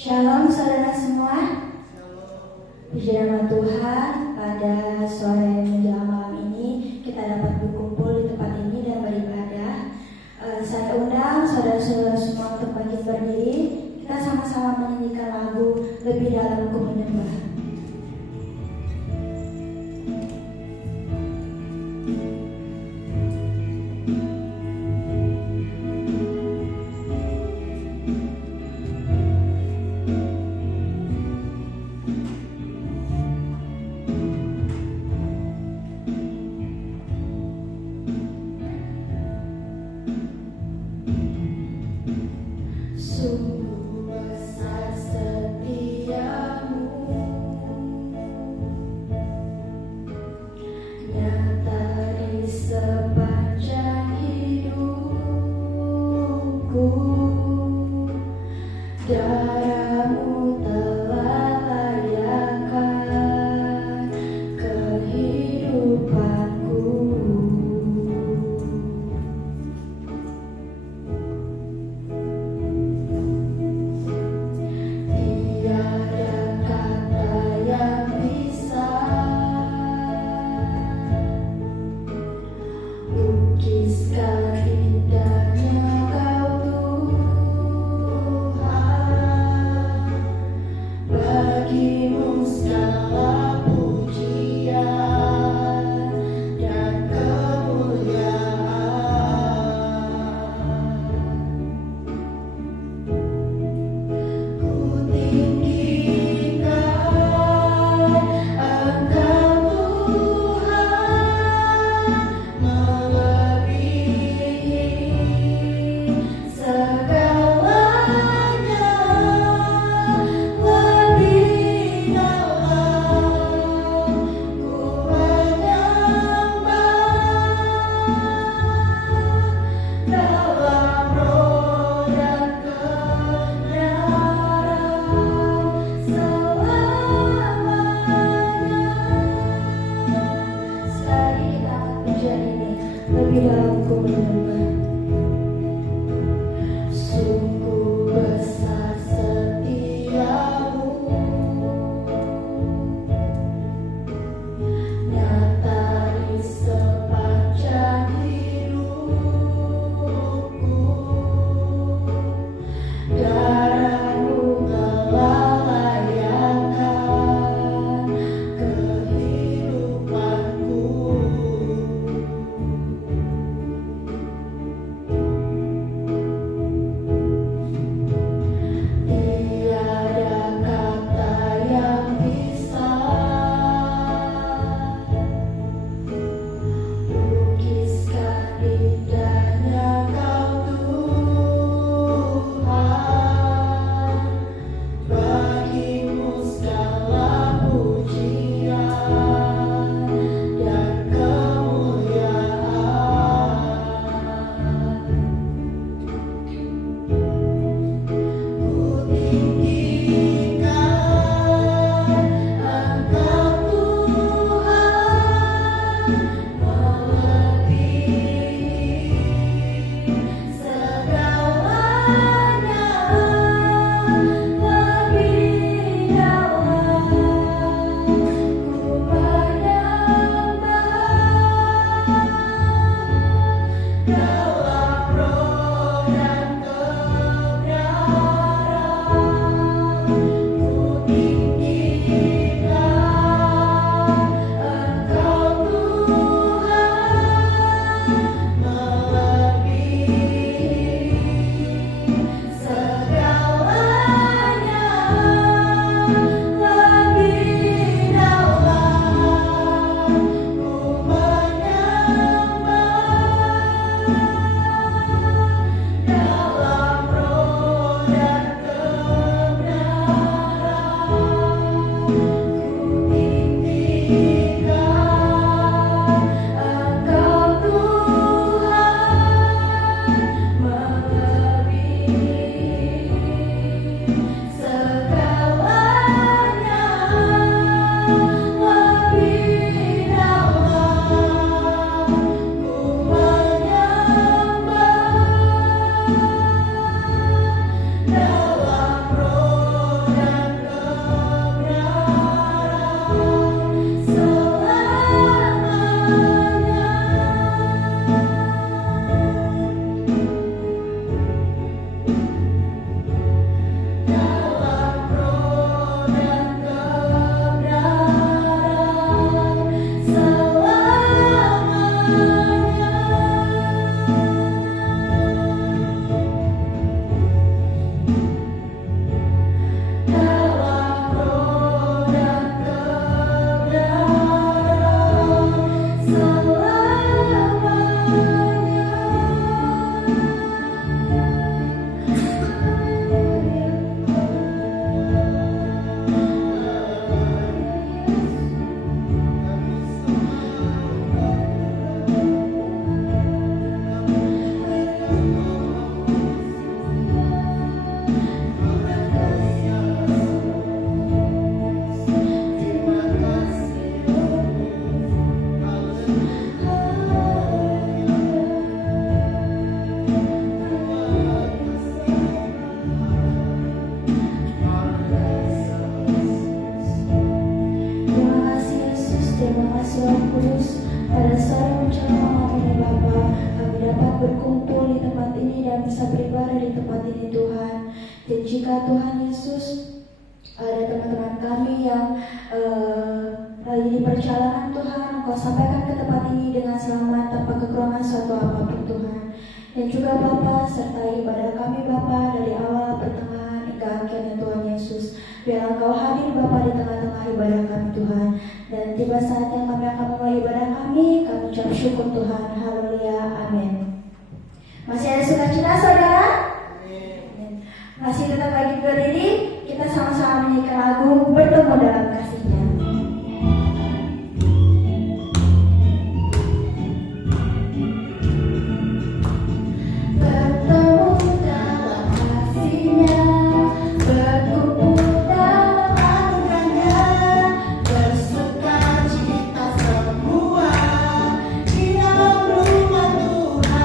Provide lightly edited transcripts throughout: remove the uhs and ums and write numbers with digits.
Shalom saudara semua. Puji nama Tuhan, pada sore menjelang malam ini kita dapat berkumpul di tempat ini dan beribadah. Saya undang saudara-saudara semua untuk bangkit berdiri. Kita sama-sama menyanyikan lagu Lebih Dalam Ku Menyembah. Sungguh besar setiamu, nyata di sepanjang hidupku. Darahmu telah layakkan kehidupanku. Lukiskan indahnya Kau Tuhan, bagimu segala pujian dan kemuliaan. Ku tinggikan Engkau Tuhan, melebihi segalanya, lebih dalam ku menyembah, dalam roh dan kebenaran selamanya. Sekali kita akan pujian ini, Lebih Dalam Ku Menyembah. Sungguh besar setiamu, nyata di sepanjang hidupku. Darahmu telah layakkan kehidupanku. Tiada kata yang bisa lukiskan indahnya Kau Tuhan, bagimu segala pujian dan kemuliaan. Ku tinggikan Engkau Tuhan, melebihi segalanya, lebih dalam ku menyembah, dalam roh dan kebenaran. Ku tinggikan Engkau Tuhan, melebihi segalanya, lebih dalam ku menyembah, berkumpul di tempat ini dan bisa beribadah di tempat ini Tuhan. Dan jika Tuhan Yesus ada teman-teman kami yang lagi di perjalanan Tuhan, Engkau sampaikan ke tempat ini dengan selamat tanpa kekurangan suatu apapun Tuhan. Dan juga Bapa, sertai ibadah kami Bapa dari awal, pertengahan, hingga akhirnya Tuhan Yesus. Biar Engkau hadir Bapa di tengah-tengah ibadah kami Tuhan. Dan tiba saat yang kami akan memulai ibadah kami ucap syukur Tuhan. Haleluya, amin. Masih ada sukacita saudara? Amin. Masih tetap lagi berdiri, kita sama-sama menyanyikan lagu Bertemu Dalam Kasih-Nya. Semua di dalam rumah Tuhan.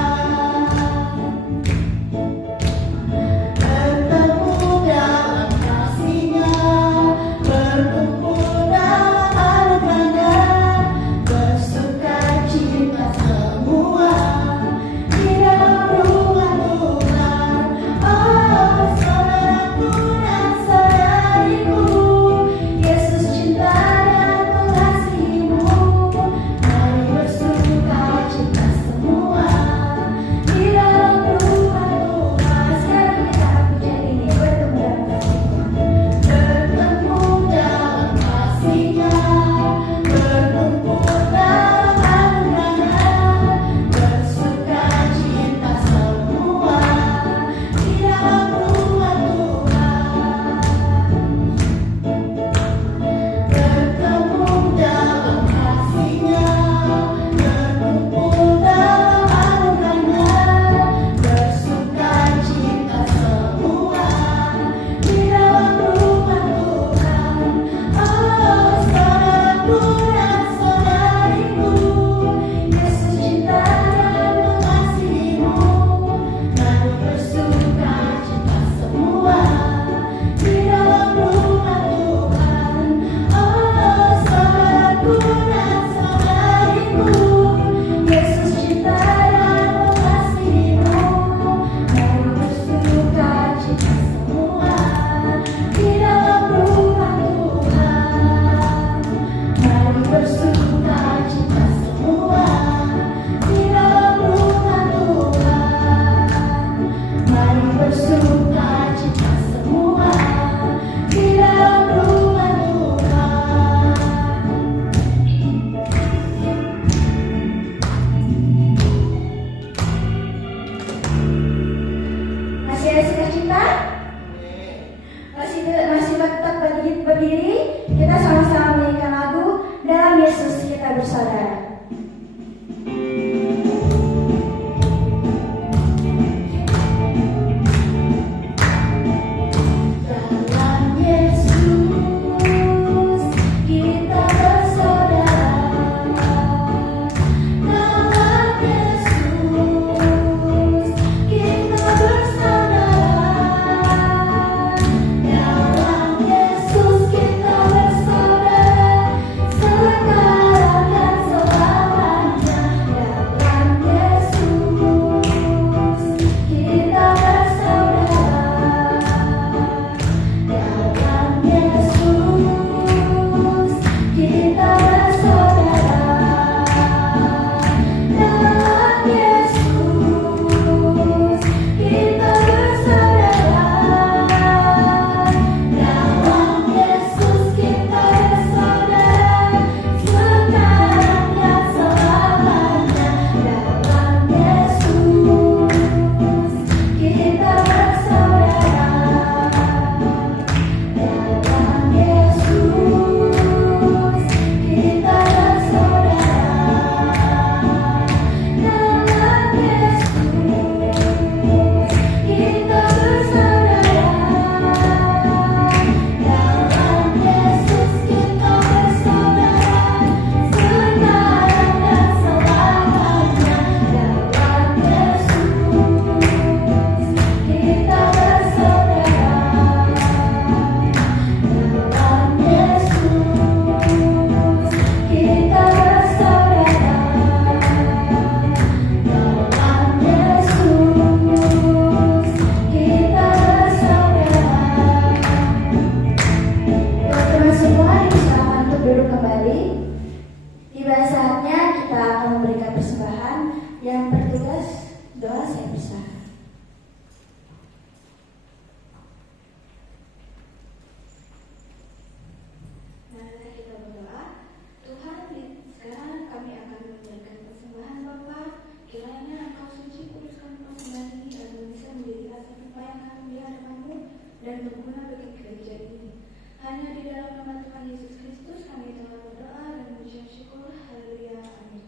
dan berguna bagi gereja ini. Hanya di dalam nama Tuhan Yesus Kristus kami telah berdoa dan mengucap syukur. Haleluya. Amin.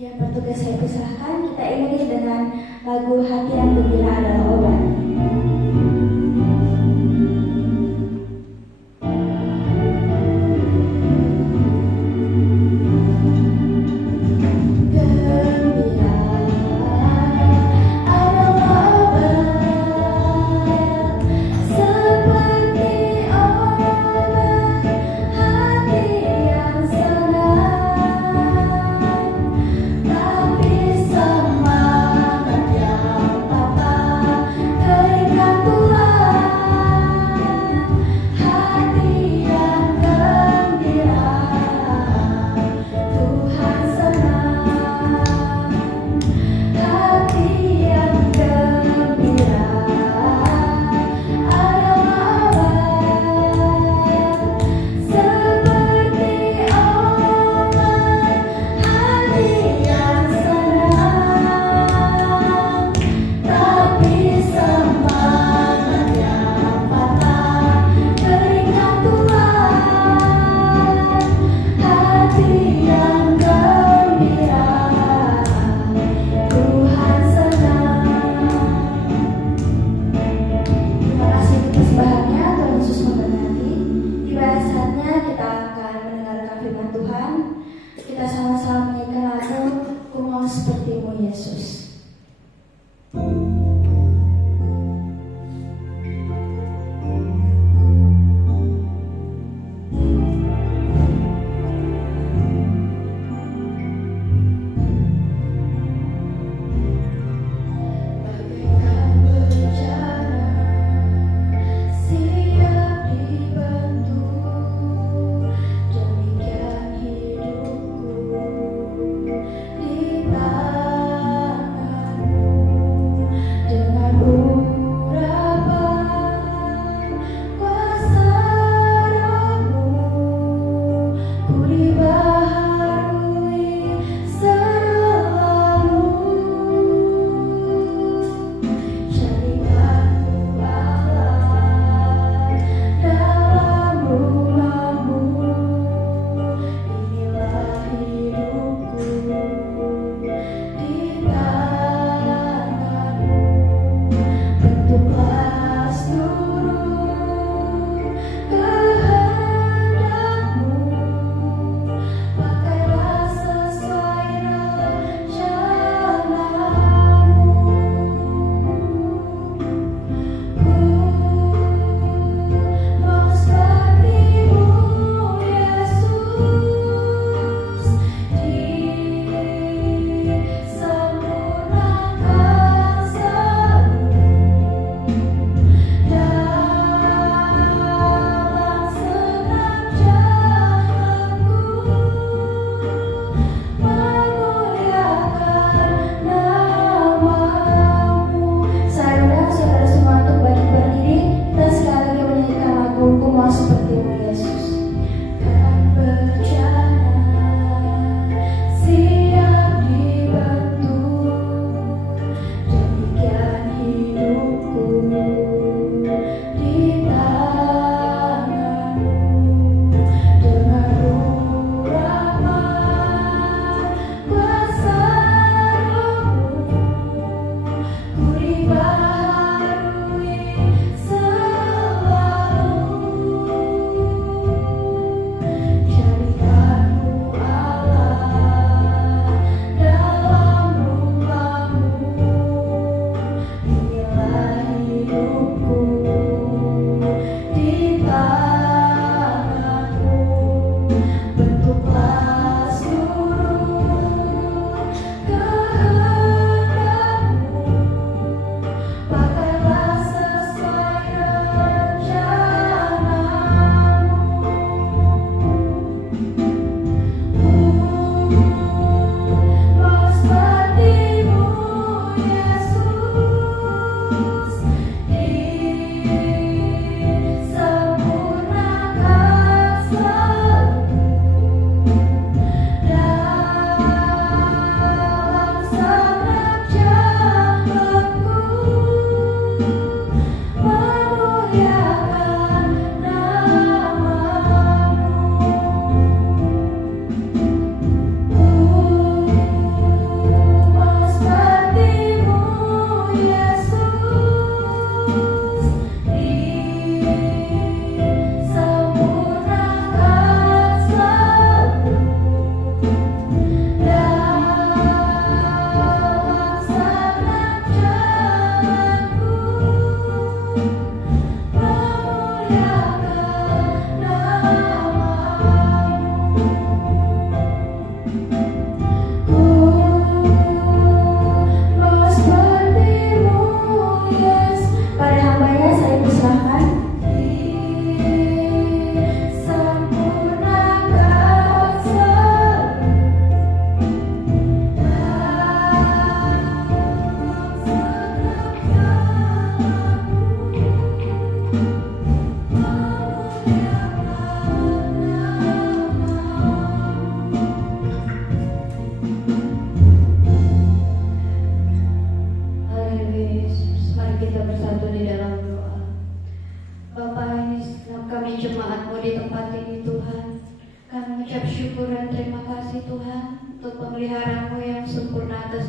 Ya, bertugas saya persilahkan kita iringi dengan lagu Hati yang Gembira Adalah Obat.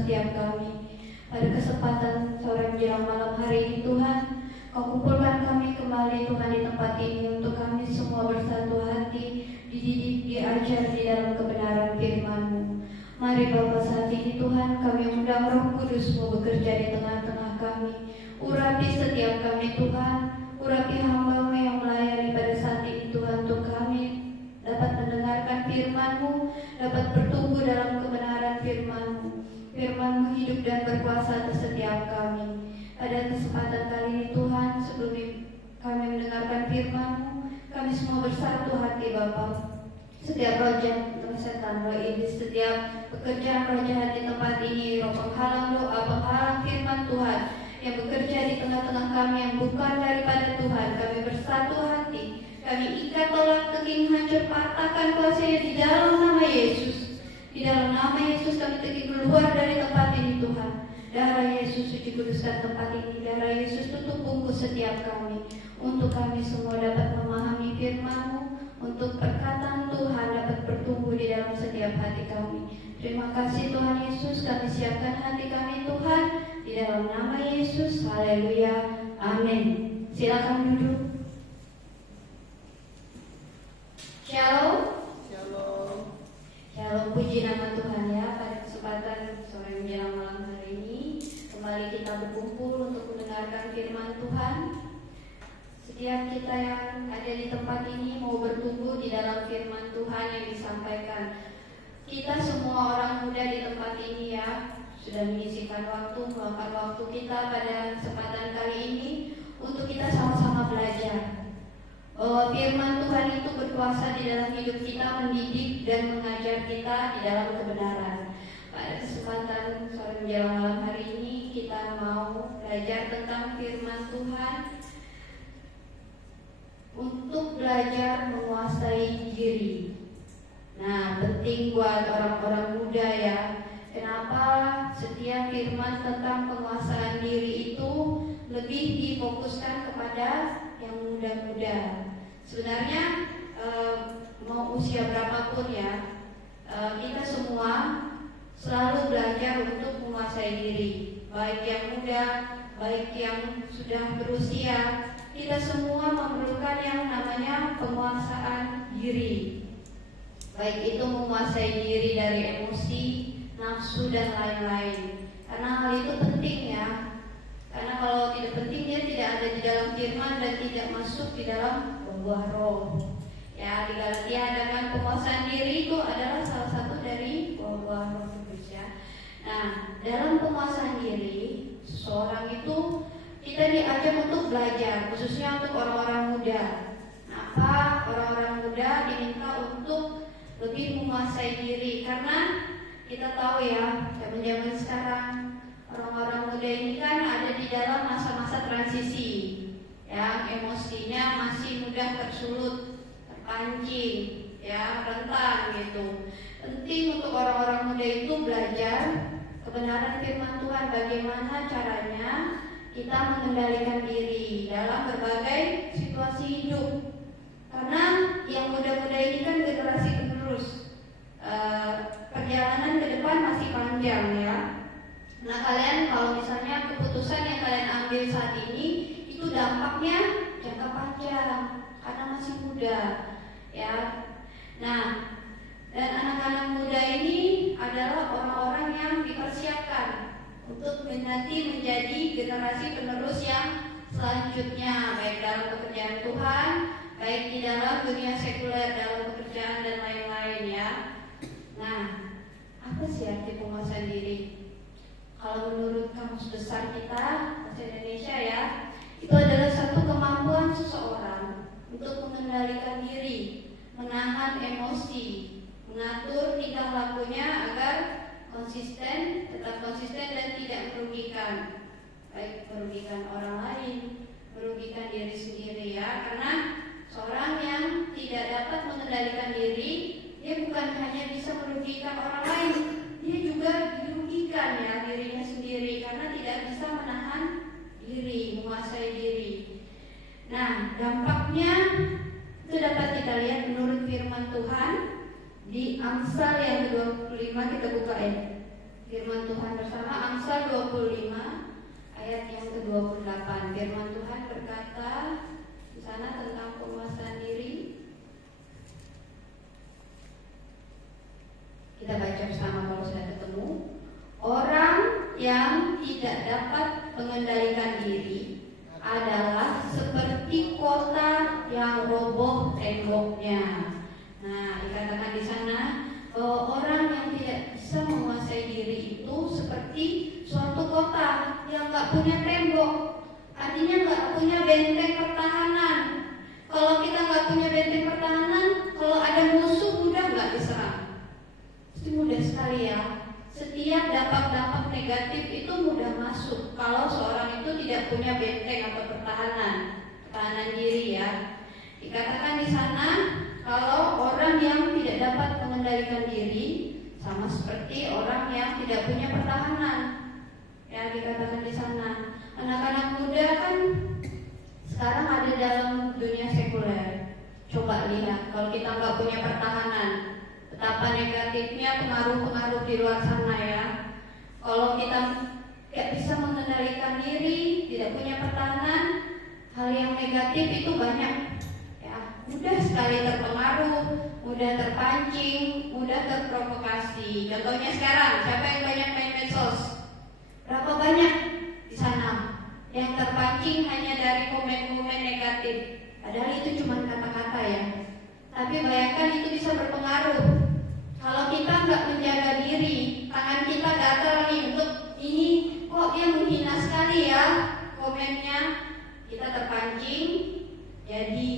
setiap kami. Pada kesempatan sore menjelang malam hari ini Tuhan, Kau kumpulkan kami kembali Tuhan di tempat ini untuk kami semua bersatu hati, dididik, diajar di dalam kebenaran firman-Mu. Mari Bapa saat ini Tuhan kami undang Roh Kudus-Mu bekerja di tengah-tengah kami. Urapi setiap kami Tuhan, urapi hamba-Mu yang melayani pada saat ini Tuhan, untuk kami dapat mendengarkan firman-Mu, dapat bertumbuh dalam kebenaran firman-Mu. Firman-Mu hidup dan berkuasa atas setiap kami. Pada kesempatan kali ini Tuhan, sebelum kami mendengarkan firman-Mu, kami semua bersatu hati Bapa. Setiap roh jahat, setan, roh iblis, setiap pekerjaan roh jahat di tempat ini, roh penghalang doa, penghalang firman Tuhan yang bekerja di tengah-tengah kami yang bukan daripada Tuhan, kami bersatu hati. Kami ikat, tolak, teging, hancur, patahkan kuasanya di dalam nama Yesus. Di dalam nama Yesus kami teging keluar dari tempat ini Tuhan. Darah Yesus suci kuduskan tempat ini. Darah Yesus tutup bungkus setiap kami, untuk kami semua dapat memahami firman-Mu, untuk perkataan Tuhan dapat bertumbuh di dalam setiap hati kami. Terima kasih Tuhan Yesus, kami siapkan hati kami Tuhan, di dalam nama Yesus. Haleluya, amin. Silakan duduk. Shalom. Shalom, puji nama Tuhan ya. Pada kesempatan sore menjelang malam hari ini kembali kita berkumpul untuk mendengarkan firman Tuhan. Setiap kita yang ada di tempat ini mau bertumbuh di dalam firman Tuhan yang disampaikan. Kita semua orang muda di tempat ini ya sudah menyisihkan waktu, meluangkan waktu kita pada kesempatan kali ini untuk kita sama-sama belajar bahwa firman Tuhan itu berkuasa di dalam hidup kita, mendidik dan mengajar kita di dalam kebenaran. Pada kesempatan sore menjelang malam hari ini kita mau belajar tentang firman Tuhan untuk belajar menguasai diri. Nah, penting buat orang-orang muda ya. Kenapa setiap firman tentang penguasaan diri itu lebih difokuskan kepada yang muda-muda? Sebenarnya mau usia berapapun ya, kita semua selalu belajar untuk menguasai diri. Baik yang muda, baik yang sudah berusia, kita semua memerlukan yang namanya penguasaan diri. Baik itu menguasai diri dari emosi, nafsu dan lain-lain. Karena hal itu penting ya. Karena kalau tidak penting dia tidak ada di dalam firman dan tidak masuk di dalam buah roh. Ya, di Galatia dengan penguasaan diri itu adalah salah satu dari buah roh kudus ya. Nah, dalam penguasaan diri seseorang itu kita diajak untuk belajar, khususnya untuk orang-orang muda. Kenapa orang-orang muda diminta untuk lebih menguasai diri? Karena kita tahu ya, zaman-zaman sekarang orang-orang muda ini kan ada di dalam masa-masa transisi, yang emosinya masih mudah tersulut, terpancing, ya rentan gitu. Penting untuk orang-orang muda itu belajar kebenaran firman Tuhan, bagaimana caranya kita mengendalikan diri dalam berbagai situasi hidup. Karena yang muda-muda ini kan generasi penerus, perjalanan ke depan masih panjang ya. Nah, kalian kalau misalnya keputusan yang kalian ambil saat ini itu dampaknya jangka panjang karena masih muda ya. Nah, dan anak-anak muda ini adalah orang-orang yang dipersiapkan untuk nanti menjadi generasi penerus yang selanjutnya, baik dalam pekerjaan Tuhan, baik di dalam dunia sekuler, dalam pekerjaan dan lain-lain ya. Nah, apa sih arti penguasaan diri? Kalau menurut Kamus Besar kita, bahasa Indonesia ya, itu adalah satu kemampuan seseorang untuk mengendalikan diri, menahan emosi, mengatur tingkah lakunya agar konsisten, tetap konsisten dan tidak merugikan, baik merugikan orang lain, merugikan diri sendiri ya. Karena seorang yang tidak dapat mengendalikan diri, dia bukan hanya bisa merugikan orang lain, dia juga dirugikan ya dirinya sendiri karena tidak bisa menahan diri, menguasai diri. Nah, dampaknya itu dapat kita lihat menurut firman Tuhan di Amsal yang ke-25. Kita buka ya. Firman Tuhan bersama yang tidak dapat mengendalikan diri adalah seperti kota yang roboh temboknya. Nah, dikatakan di sana bahwa orang yang tidak bisa menguasai diri itu seperti suatu kota yang nggak punya tembok, artinya nggak punya benteng pertahanan. Kalau kita nggak punya benteng pertahanan, kalau ada musuh mudah nggak diserang? Itu mudah sekali ya. Setiap dampak-dampak negatif itu mudah masuk kalau seorang itu tidak punya benteng atau pertahanan diri ya. Dikatakan di sana kalau orang yang tidak dapat mengendalikan diri sama seperti orang yang tidak punya pertahanan. Ya, dikatakan di sana. Anak-anak muda kan sekarang ada dalam dunia sekuler. Coba lihat kalau kita nggak punya pertahanan, betapa negatifnya pengaruh-pengaruh di luar sana ya. Kalau kita nggak bisa mengendalikan diri, tidak punya pertahanan, hal yang negatif itu banyak ya. Mudah sekali terpengaruh, mudah terpancing, mudah terprovokasi. Contohnya sekarang, siapa yang banyak main medsos? Berapa banyak di sana yang terpancing hanya dari komen-komen negatif? Padahal itu cuma kata-kata ya. Tapi bayangkan itu bisa berpengaruh. Kalau kita nggak menjaga diri, tangan kita gatal nih untuk ini, kok dia menghina sekali ya komennya, kita terpancing, jadi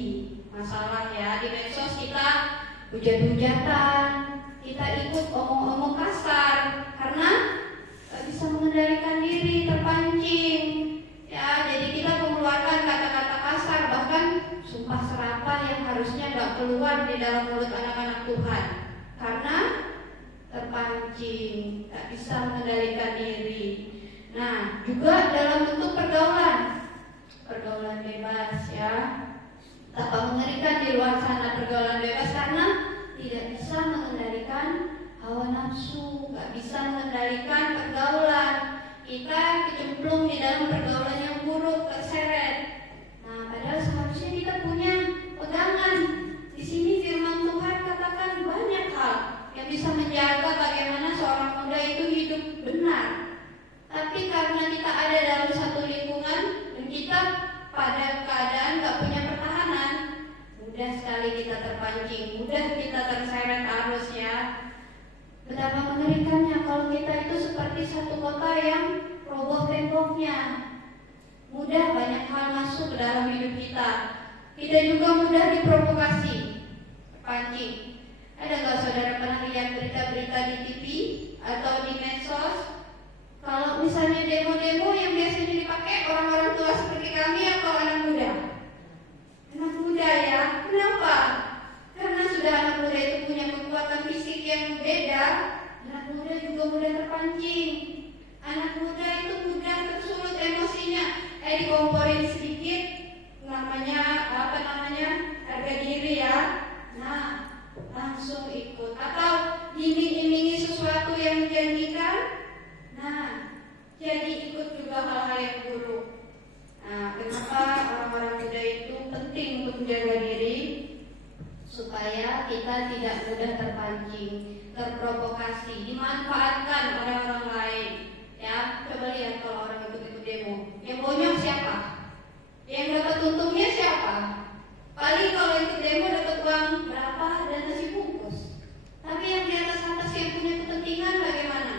masalah ya. Di medsos kita hujat-hujatan, kita ikut omong-omong kasar karena nggak bisa mengendalikan diri, terpancing ya. Jadi kita mengeluarkan kata-kata kasar, bahkan sumpah serapah yang harusnya nggak keluar di dalam mulut anak-anak Tuhan karena terpancing, tak bisa mengendalikan diri. Nah, juga dalam bentuk pergaulan bebas ya. Betapa mengerikan di luar sana pergaulan bebas karena tidak bisa mengendalikan hawa nafsu, nggak bisa mengendalikan pergaulan. Kita kecemplung di dalam pergaulan yang buruk, terseret. Nah, padahal seharusnya kita punya pegangan. Di sini firman Tuhan katakan banyak hal yang bisa menjaga bagaimana seorang muda itu hidup benar. Tapi karena kita ada dalam satu lingkungan dan kita pada keadaan gak punya pertahanan, mudah sekali kita terpancing, mudah kita terseret arus ya. Betapa mengerikannya kalau kita itu seperti satu kota yang roboh temboknya. Mudah banyak hal masuk ke dalam hidup kita. Kita juga mudah diprovokasi, terpancing. Ada nggak saudara pernah lihat berita-berita di TV atau di medsos? Kalau misalnya demo-demo yang biasanya dipakai orang-orang tua seperti kami atau anak muda? Anak muda ya. Kenapa? Karena sudah anak muda itu punya kekuatan fisik yang beda. Anak muda juga mudah terpancing. Anak muda itu mudah tersulut emosinya. Dikomporin sedikit, harga diri ya. Nah, langsung ikut. Atau iming-imingi sesuatu yang menjanjikan, nah jadi ikut juga hal-hal yang buruk. Nah, kenapa orang-orang muda itu penting untuk menjaga diri supaya kita tidak mudah terpancing, terprovokasi, dimanfaatkan oleh orang lain. Ya, coba lihat kalau orang ikut demo, yang bonyok siapa? Yang dapat untungnya siapa? Paling kalau ikut demo dapat uang berapa dan nasi bungkus. Tapi yang di atas yang punya kepentingan bagaimana?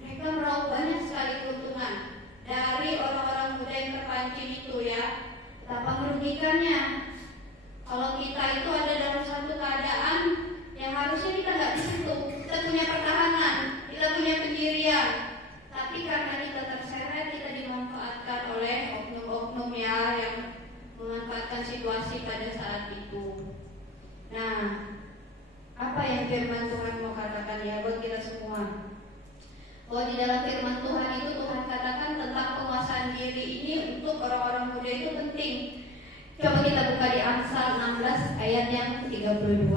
Mereka meraup banyak sekali keuntungan dari orang-orang muda yang terpancing itu ya. Betapa merugikannya. Kalau kita itu ada dalam satu keadaan yang harusnya kita nggak di situ, kita punya pertahanan, kita punya pendirian, tapi karena kita terseret, kita dimanfaatkan oleh oknum-oknum ya yang memanfaatkan situasi pada saat itu. Nah, apa yang firman Tuhan mau katakan ya buat kita semua? Bahwa di dalam firman Tuhan itu Tuhan katakan tentang penguasaan diri ini untuk orang-orang muda itu penting. Coba kita buka di Amsal 16 ayat yang 32.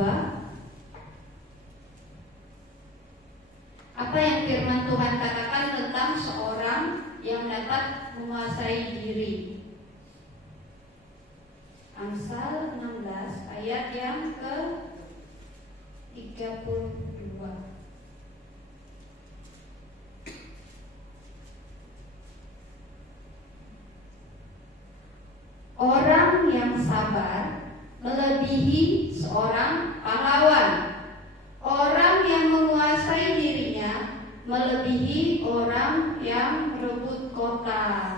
Apa yang firman Tuhan katakan tentang seorang yang dapat menguasai diri? Amsal 16 ayat yang ke 32. yang sabar melebihi seorang pahlawan. Orang yang menguasai dirinya melebihi orang yang merebut kota.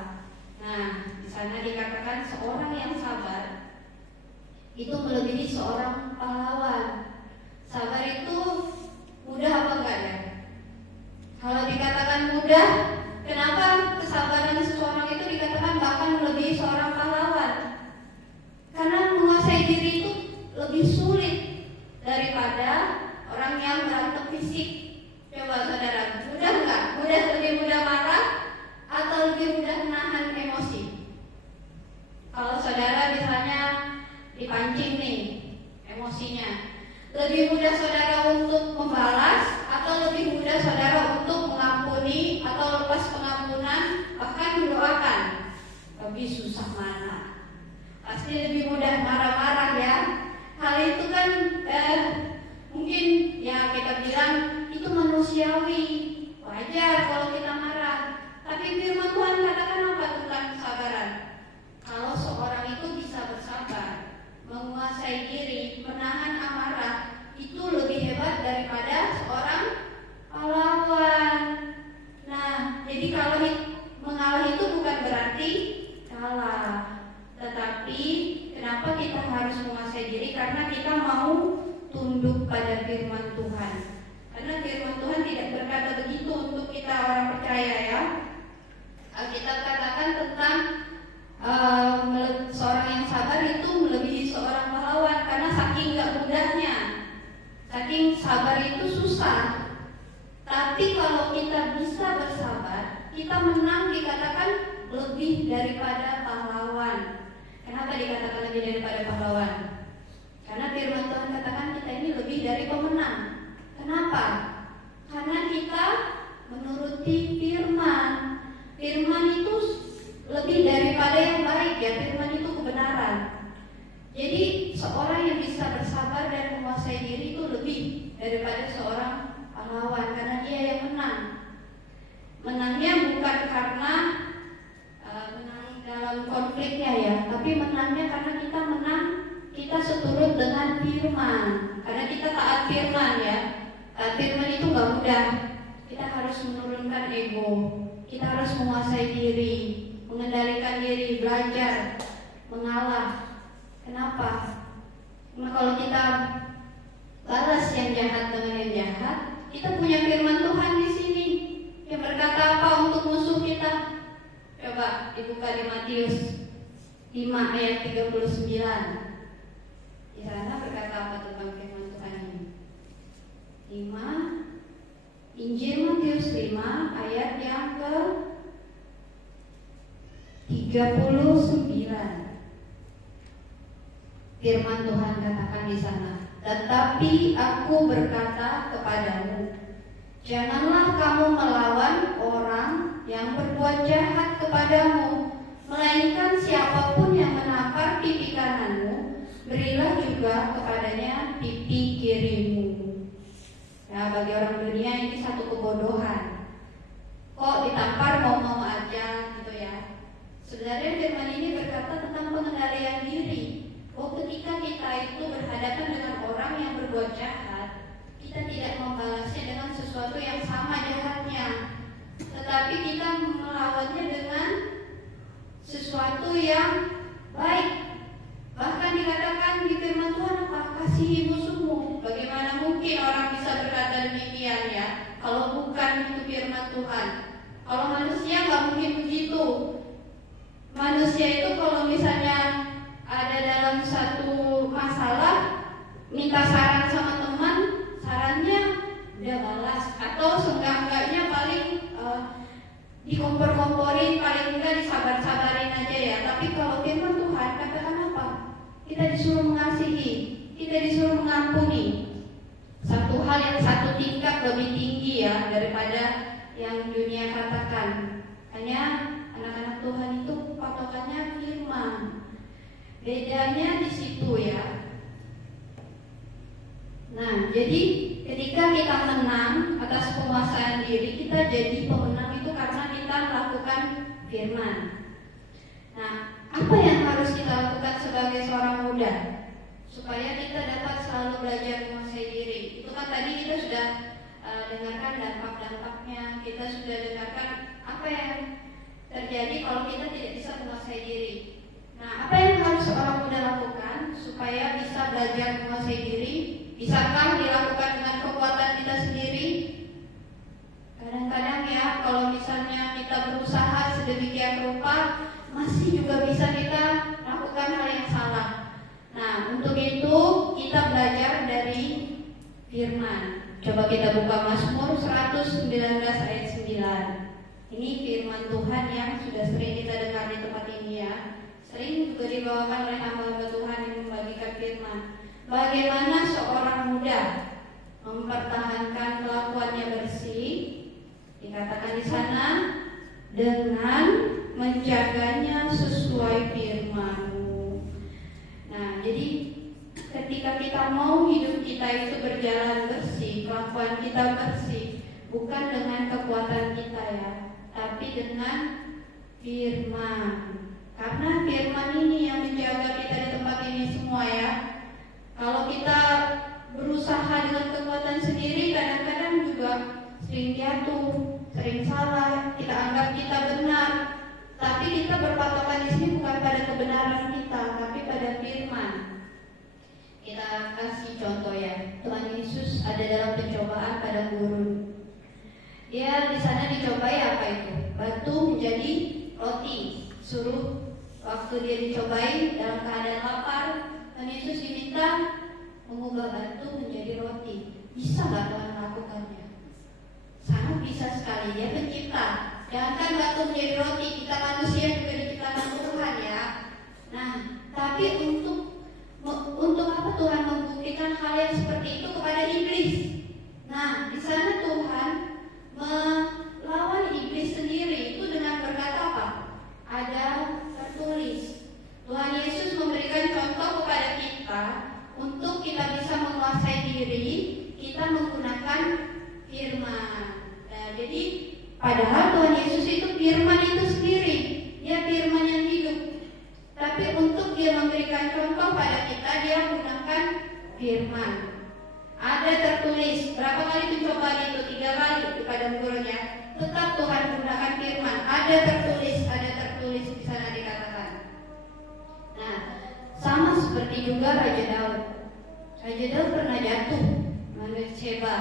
Nah, di sana dikatakan seorang yang sabar itu melebihi seorang pahlawan. Sabar itu mudah apa enggak ya? Kalau dikatakan mudah, kenapa kesabaran seseorang itu dikatakan bahkan melebihi seorang pahlawan? Karena menguasai diri itu lebih sulit daripada orang yang berantem fisik. Coba saudara, mudah enggak? Lebih mudah marah atau lebih mudah menahan emosi? Kalau saudara misalnya dipancing nih emosinya, lebih mudah saudara untuk membalas atau lebih mudah saudara untuk mengampuni atau lepas pengampunan, bahkan mendoakan? Lebih susah mana? Pasti lebih mudah marah-marah ya. Hal itu kan mungkin ya kita bilang itu manusiawi, wajar kalau kita marah. Tapi firman Tuhan katakan apa tentang kesabaran? Kalau seorang itu bisa bersabar, menguasai diri, menahan amarah, itu lebih hebat daripada seorang pahlawan. Nah, jadi kalau mengalah itu bukan berarti kalah. Tetapi kenapa kita harus menguasai diri? Karena kita mau tunduk pada firman Tuhan. Karena firman Tuhan tidak berkata begitu untuk kita orang percaya ya. Alkitab katakan tentang seorang yang sabar itu melebihi seorang pahlawan. Karena saking gak mudahnya, saking sabar itu susah. Tapi kalau kita bisa bersabar, kita menang, dikatakan lebih daripada pahlawan. Kenapa dikatakan lebih daripada pahlawan? Karena firman Tuhan katakan kita ini lebih dari pemenang. Kenapa? Karena kita menuruti firman. Firman itu lebih daripada yang baik ya. Firman itu kebenaran. Jadi seorang yang bisa bersabar dan menguasai diri itu lebih daripada seorang pahlawan. Karena dia yang menang. Menangnya bukan karena menang dalam konfliknya ya, tapi menangnya karena kita menang, kita seturut dengan firman. Karena kita taat firman ya. Taat firman itu gak mudah. Kita harus menurunkan ego, kita harus menguasai diri, mengendalikan diri, belajar mengalah. Kenapa? Karena kalau kita balas yang jahat dengan yang jahat, kita punya firman Tuhan di sini yang berkata apa untuk musuh kita. Coba dibuka di Matius 5 ayat 39. Di sana berkata apa tentang firman Tuhan ini? 5 Injil Matius 5 ayat yang ke 39. Firman Tuhan katakan di sana, "Tetapi aku berkata kepadamu, janganlah kamu melawan orang yang berbuat jahat kepadamu, melainkan siapapun yang menampar pipi kananmu, berilah juga kepadanya pipi kirimu." Nah, bagi orang dunia ini satu kebodohan. Kok ditampar mau-mau aja gitu ya. Sebenarnya firman ini berkata tentang pengendalian diri. Oh, ketika kita itu berhadapan dengan orang yang berbuat jahat, kita tidak membalasnya dengan sesuatu yang sama jahatnya, tetapi kita melawannya dengan sesuatu yang baik. Bahkan dikatakan di firman Tuhan apa? Kasihi musuhmu. Bagaimana mungkin orang bisa berkata demikian ya, kalau bukan itu firman Tuhan? Kalau manusia nggak mungkin begitu. Manusia itu kalau misalnya ada dalam satu masalah, minta saran sama teman, sarannya udah balas, atau seenggak-enggaknya paling dikompor-komporin, paling enggak disabar-sabarin aja ya. Tapi kalau firman Tuhan katakan apa? Kita disuruh mengasihi, kita disuruh mengampuni. Satu hal yang satu tingkat lebih tinggi ya daripada yang dunia katakan. Hanya anak-anak Tuhan itu patokannya firman. Bedanya di situ ya. Nah, jadi ketika kita menang atas penguasaan diri, kita jadi pemenang itu karena kita melakukan firman. Nah, apa yang harus kita lakukan sebagai supaya kita dapat selalu belajar menguasai diri. Itu kan tadi kita sudah dengarkan dampak-dampaknya, kita sudah dengarkan apa yang terjadi kalau kita tidak bisa menguasai diri. Nah, apa yang harus orang muda lakukan supaya bisa belajar menguasai diri? Bisakah dilakukan dengan kekuatan kita sendiri? Kadang-kadang ya, kalau misalnya kita berusaha sedemikian rupa, masih juga bisa kita lakukan hal yang salah. Nah, untuk itu kita belajar dari firman. Coba kita buka Mazmur 119 ayat 9. Ini firman Tuhan yang sudah sering kita dengar di tempat ini ya. Sering juga dibawakan oleh hamba-hamba Tuhan yang membagikan firman. Bagaimana seorang muda mempertahankan kelakuannya bersih? Dikatakan di sana dengan menjaganya sesuai firman-Mu. Nah, jadi ketika kita mau hidup kita itu berjalan bersih, kelakuan kita bersih, bukan dengan kekuatan kita ya, tapi dengan firman. Karena firman ini yang menjaga kita di tempat ini semua ya. Kalau kita berusaha dengan kekuatan sendiri, kadang-kadang juga sering jatuh, sering salah, kita anggap kita benar. Tapi kita berpatokan di sini bukan pada kebenaran kita, tapi pada firman. Kita kasih contoh ya. Tuhan Yesus ada dalam pencobaan pada gurun. Dia di sana dicobai apa itu? Batu menjadi roti. Suruh waktu dia dicobai dalam keadaan lapar, Tuhan Yesus diminta mengubah batu menjadi roti. Bisa nggak Tuhan melakukannya? Sangat bisa sekali. Dia pencipta. Jangankan batu menjadi roti, kita manusia juga diciptakan Tuhan ya. Nah, tapi untuk apa Tuhan membuktikan hal yang seperti itu kepada iblis? Nah, di sana Tuhan melawan iblis sendiri itu dengan berkata apa? Ada tertulis. Tuhan Yesus memberikan contoh kepada kita untuk kita bisa menguasai diri, kita menggunakan firman. Nah, jadi padahal Tuhan Yesus itu firman itu sendiri, dia firman yang hidup. Tapi untuk dia memberikan contoh pada kita, dia menggunakan firman. Ada tertulis, berapa kali pencobaan itu? 3 kali di padang gurun ya. Tetap Tuhan menggunakan firman. Ada tertulis di sana dikatakan. Nah, sama seperti juga Raja Daud. Raja Daud pernah jatuh menurut Sheba.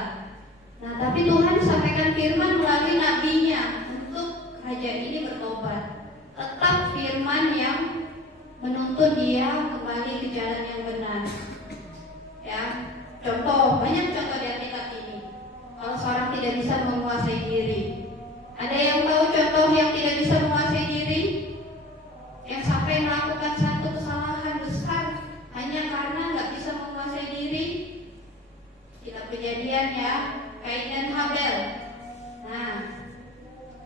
Nah, tapi Tuhan sampaikan firman melalui nabinya untuk raja ini bertobat. Tetap firman yang menuntut dia kembali ke jalan yang benar. Ya, contoh, banyak contoh di Alkitab ini. Kalau seorang tidak bisa menguasai diri, ada yang tahu contoh yang tidak bisa menguasai diri? Yang sampai melakukan satu kesalahan besar hanya karena nggak bisa menguasai diri? Kitab Kejadian ya, Kain dan Habel. Nah,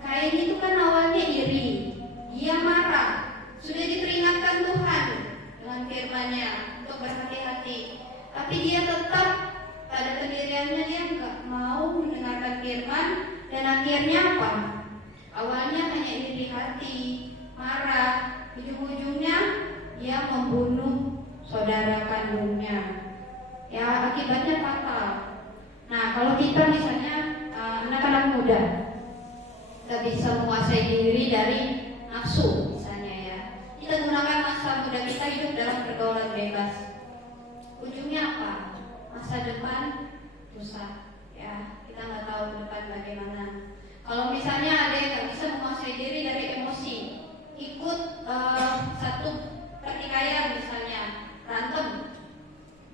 Kain itu kan awalnya iri, dia marah. Sudah diperingatkan Tuhan dengan firman-Nya untuk berhati-hati, tapi dia tetap pada pendiriannya, dia nggak mau mendengarkan firman, dan akhirnya apa? Awalnya hanya iri hati, marah, ujung-ujungnya dia membunuh saudara kandungnya. Ya, akibatnya fatal. Nah, kalau kita misalnya anak-anak muda nggak bisa menguasai diri dari nafsu misalnya ya, kita gunakan masa muda kita hidup dalam pergaulan bebas. Ujungnya apa? Masa depan rusak ya, kita nggak tahu ke depan bagaimana. Kalau misalnya ada yang nggak bisa menguasai diri dari emosi, ikut satu pertikaian misalnya, berantem,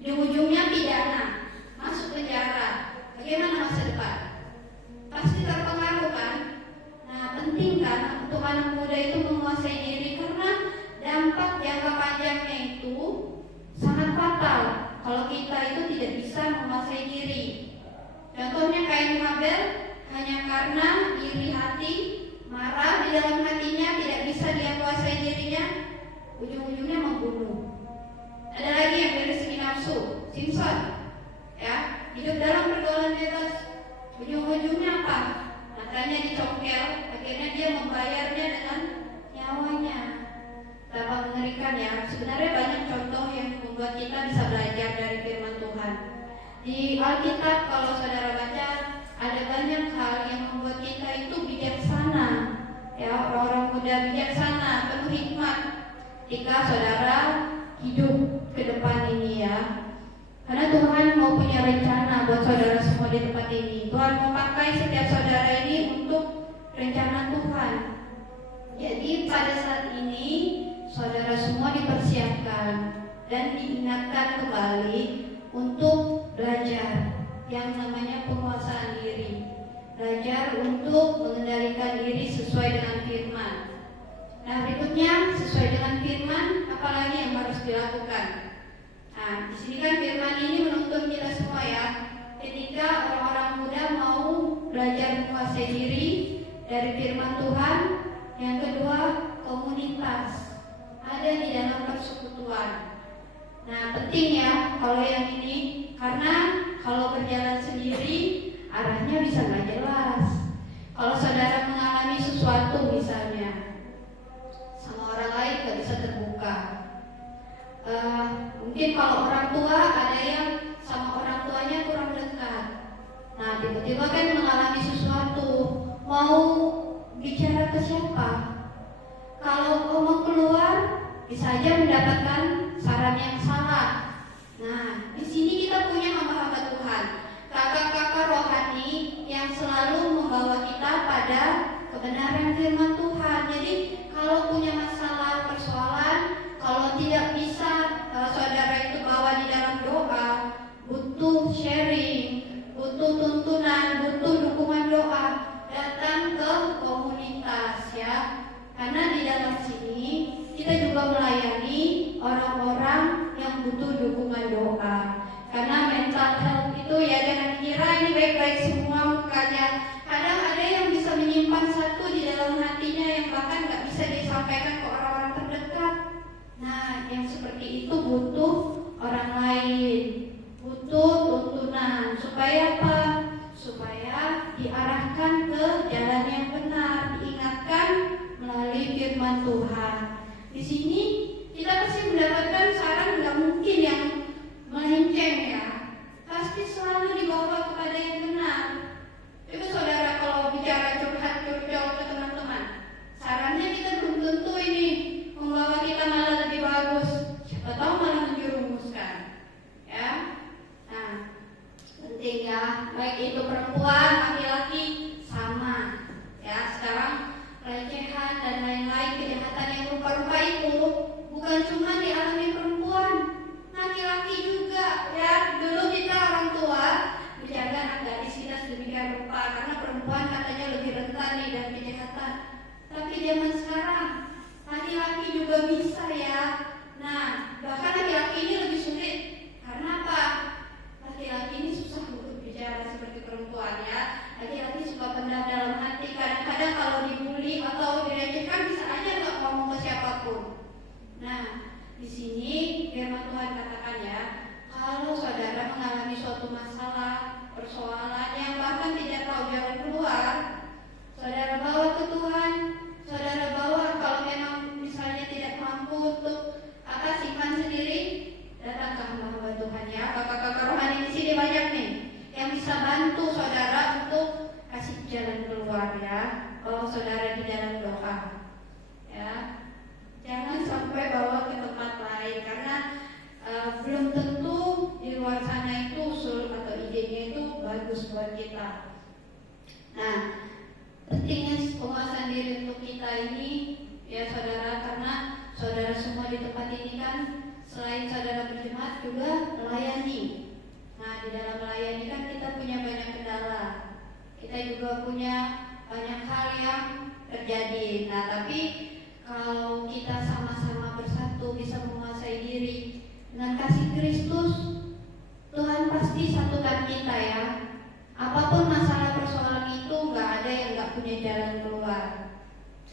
ujung-ujungnya pidana, masuk penjara, bagaimana masa depan? Pasti terpengaruh kan? Nah, penting kan untuk anak muda itu menguasai diri, karena dampak jangka panjangnya itu sangat fatal kalau kita itu tidak bisa menguasai diri. Contohnya Kain Habel, hanya karena iri hati, marah di dalam hatinya, tidak bisa dia kuasai dirinya, ujung-ujungnya membunuh. Ada lagi yang dari segi nafsu, Simpson ya, hidup dalam pergaulan bebas, ujung-ujungnya apa? Matanya dicongkel, akhirnya dia membayarnya dengan nyawanya. Betapa mengerikan ya. Sebenarnya banyak contoh yang membuat kita bisa belajar Di Alkitab kalau saudara baca ada banyak hal yang membuat kita itu bijaksana, ya, orang-orang muda bijaksana, penuh hikmat ketika saudara hidup ke depan ini, ya. Karena Tuhan mau punya rencana buat saudara semua di tempat ini. Tuhan mau pakai setiap saudara ini untuk rencana Tuhan. Jadi pada saat ini saudara semua dipersiapkan dan diingatkan kembali untuk belajar yang namanya penguasaan diri. Belajar untuk mengendalikan diri sesuai dengan firman. Nah, berikutnya sesuai dengan firman, apalagi yang harus dilakukan? Nah, di sini kan firman ini menuntun kita semua, ya. Ketika orang-orang muda mau belajar menguasai diri dari firman Tuhan, yang kedua komunitas, ada di dalam persekutuan. Nah, penting ya kalau yang ini, karena kalau berjalan sendiri arahnya bisa nggak jelas. Kalau saudara mengalami sesuatu misalnya sama orang lain nggak bisa terbuka. Mungkin kalau orang tua ada yang sama orang tuanya kurang dekat. Nah, tiba-tiba kan mengalami sesuatu, mau bicara ke siapa? Kalau ngomong keluar bisa aja mendapatkan saran yang salah. Nah, di sini kita punya hamba-hamba Tuhan, kakak-kakak rohani yang selalu membawa kita pada kebenaran firman Tuhan. Jadi kalau punya masalah, persoalan, kalau tidak bisa saudara itu bawa di dalam doa, butuh sharing, butuh tuntunan, butuh dukungan doa, datang ke komunitas, ya. Karena di dalam sini kita juga melayani orang-orang yang butuh dukungan doa. Karena mental health itu, ya, jangan kira ini baik-baik semua mukanya. Kadang ada yang bisa menyimpan satu di dalam hatinya yang bahkan gak bisa disampaikan ke orang-orang terdekat. Nah, yang seperti itu butuh orang lain, butuh tuntunan. Supaya apa? Supaya diarahkan ke jalan yang benar, diingatkan melalui firman Tuhan. Di sini kita pasti mendapatkan saran, nggak mungkin yang melenceng, ya. Pasti selalu dibawa kepada yang benar. Itu saudara kalau bicara curhat-curcol ke teman-teman, sarannya kita belum tentu ini membawa kita malah lebih bagus, siapa tahu malah menjerumuskan, ya. Nah, penting, ya, baik itu perempuan, laki-laki sama, ya. Sekarang pelecehan dan lain-lain kejahatan yang rupa-rupa itu bukan cuma dialami perempuan, laki-laki juga, ya. Dulu kita orang tua menjaga anak gadis kita sedemikian rupa karena perempuan katanya lebih rentan nih dan kejahatan. Tapi zaman sekarang laki-laki juga bisa, ya. Nah, bahkan laki-laki ini lebih sulit. Karena apa? Laki-laki ini susah untuk bicara seperti perempuan, ya. Laki-laki suka pendam dalam hati. Kadang-kadang kalau dibully atau dilecehkan bisa aja nggak ngomong ke siapapun. Nah, di sini firman Tuhan katakan, ya, kalau saudara mengalami suatu masalah, persoalan yang bahkan tidak tahu jalan keluar, saudara bawa ke Tuhan. Saudara bawa, kalau memang misalnya tidak mampu untuk simpan sendiri, datang ke hamba-hamba Tuhan, ya. Kakak-kakak rohani di sini banyak nih yang bisa bantu saudara untuk kasih jalan keluar, ya. Kalau saudara di dalam doa, ya, jangan sampai bawa ke tempat lain karena belum tentu di luar sana itu usul atau idenya itu bagus buat kita. Nah, pentingnya penguasaan diri untuk kita ini, ya saudara, karena saudara semua di tempat ini kan selain saudara berjemaat juga melayani. Nah, di dalam melayani kan kita punya banyak kendala, kita juga punya banyak hal yang terjadi. Nah, tapi kalau kita sama-sama bersatu bisa menguasai diri dengan kasih Kristus, Tuhan pasti satukan kita, ya. Apapun masalah persoalan itu, nggak ada yang nggak punya jalan keluar.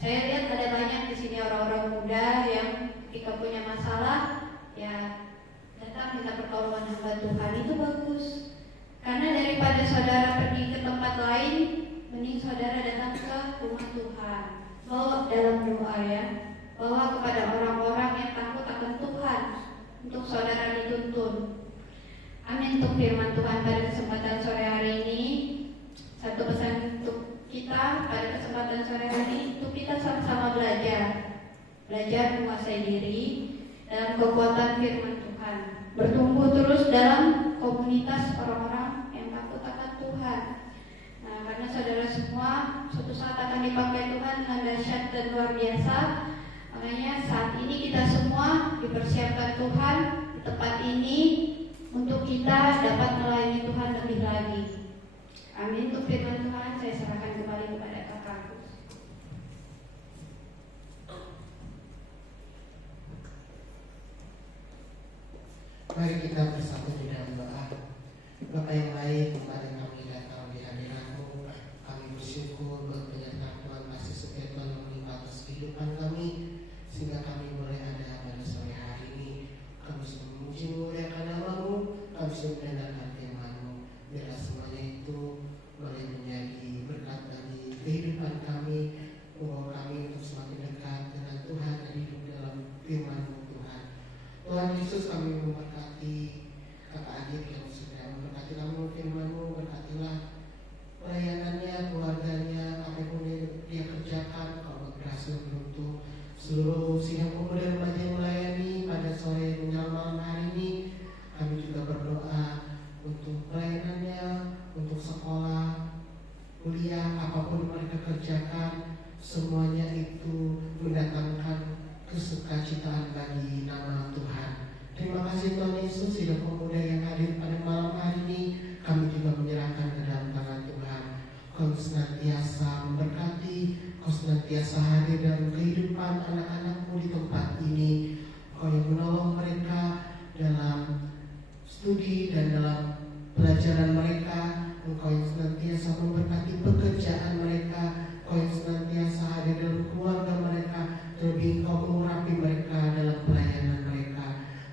Saya lihat ada banyak di sini orang-orang muda yang ketika punya masalah, ya, datang minta pertolongan hamba Tuhan. Itu bagus. Karena daripada saudara pergi ke tempat lain, mending saudara datang ke rumah Tuhan. Bawa dalam doa, ya. Bawa kepada orang-orang yang takut akan Tuhan untuk saudara dituntun. Amin. Untuk firman Tuhan pada kesempatan sore hari ini, satu pesan untuk kita pada kesempatan sore hari ini, untuk kita sama-sama belajar menguasai diri dalam kekuatan firman Tuhan, bertumbuh terus dalam komunitas orang-orang yang takut akan Tuhan. Nah, karena saudara semua suatu saat akan dipakai Tuhan dengan dahsyat dan luar biasa. Makanya saat ini kita semua dipersiapkan Tuhan di tempat ini untuk kita dapat melayani Tuhan lebih lagi. Amin. Untuk firman Tuhan saya serahkan kembali kepada kakakku. Mari kita bersatu di dalam doa. Bapa yang baik, kepada kami datang di hadirat-Mu, kami bersyukur buat penyertaan Tuhan kasih setia Tuhan yang melimpah atas kehidupan kami, sehingga kami boleh ada pada sore hari ini. Kami sudah memuji memuliakan nama-Mu, kami sudah mendengarkan firman-Mu. Biarlah semuanya itu boleh menjadi berkat bagi kehidupan kami, membawa kami untuk semakin dekat dengan Tuhan dan hidup dalam firman-Mu Tuhan. Tuhan Yesus, kami memberkati kakak adik yang sudah memberkati kamu firman-Mu, berkatilah pelayanannya, keluarganya, apapun yang dia kerjakan, kau berhasil untuk seluruh sidang pemuda remaja yang melayani pada sore menjelang malam hari ini. Kami juga berdoa untuk pelayanannya, untuk sekolah, kuliah, apapun mereka kerjakan, semuanya itu mendatangkan kesukacitaan bagi nama Tuhan. Terima kasih Tuhan Yesus, hidup pemuda yang hadir pada malam hari ini, kami juga menyerahkan ke dalam tangan Tuhan. Kau senantiasa memberkati, Kau senantiasa hadir dalam kehidupan anak-anak-Mu di tempat ini. Kau yang menolong mereka dalam studi dan dalam pelajaran mereka. Engkau yang senantiasa memberkati pekerjaan mereka. Kau yang senantiasa hadir dalam keluarga mereka. Terlebih Engkau mengurapi mereka dalam pelayanan mereka.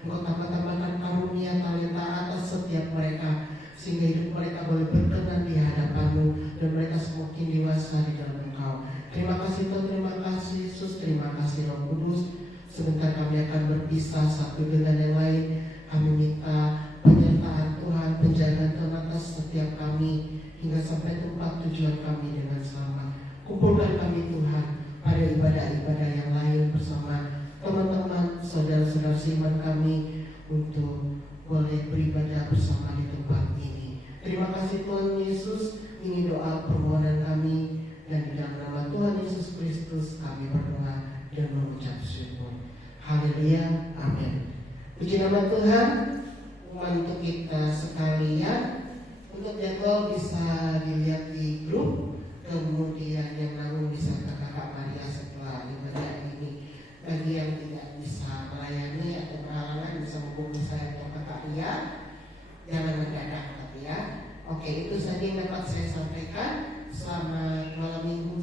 Engkau tambah-tambahkan karunia talenta atas setiap mereka, sehingga hidup mereka boleh berkenan di hadapan-Mu dan mereka semakin dewasa di dalam Engkau. Terima kasih Tuhan, terima kasih Yesus, terima kasih Roh Kudus. Sebentar kami akan berpisah satu dengan yang lain. Kami minta penyertaan Tuhan, penjagaan Tuhan atas setiap kami hingga sampai tempat tujuan kami dengan selamat. Kumpulkan kami Tuhan pada ibadah-ibadah yang lain bersama teman-teman, saudara-saudara seiman kami untuk boleh beribadah bersama di tempat ini. Terima kasih Tuhan Yesus. Ini doa permohonan kami, dan di dalam nama Tuhan Yesus Kristus kami berdoa dan mengucap syukur. Haleluya, amin. Puji nama Tuhan. Untuk kita sekalian, untuk jadwal bisa dilihat di grup, kemudian yang namun bisa ke Kakak Maria setelah ibadah ini. Bagi yang tidak bisa melayani atau berhalangan bisa menghubungi saya atau Kakak Ria. Jangan mendadak tapi ya. Oke, itu saja yang dapat saya sampaikan. Selamat malam minggu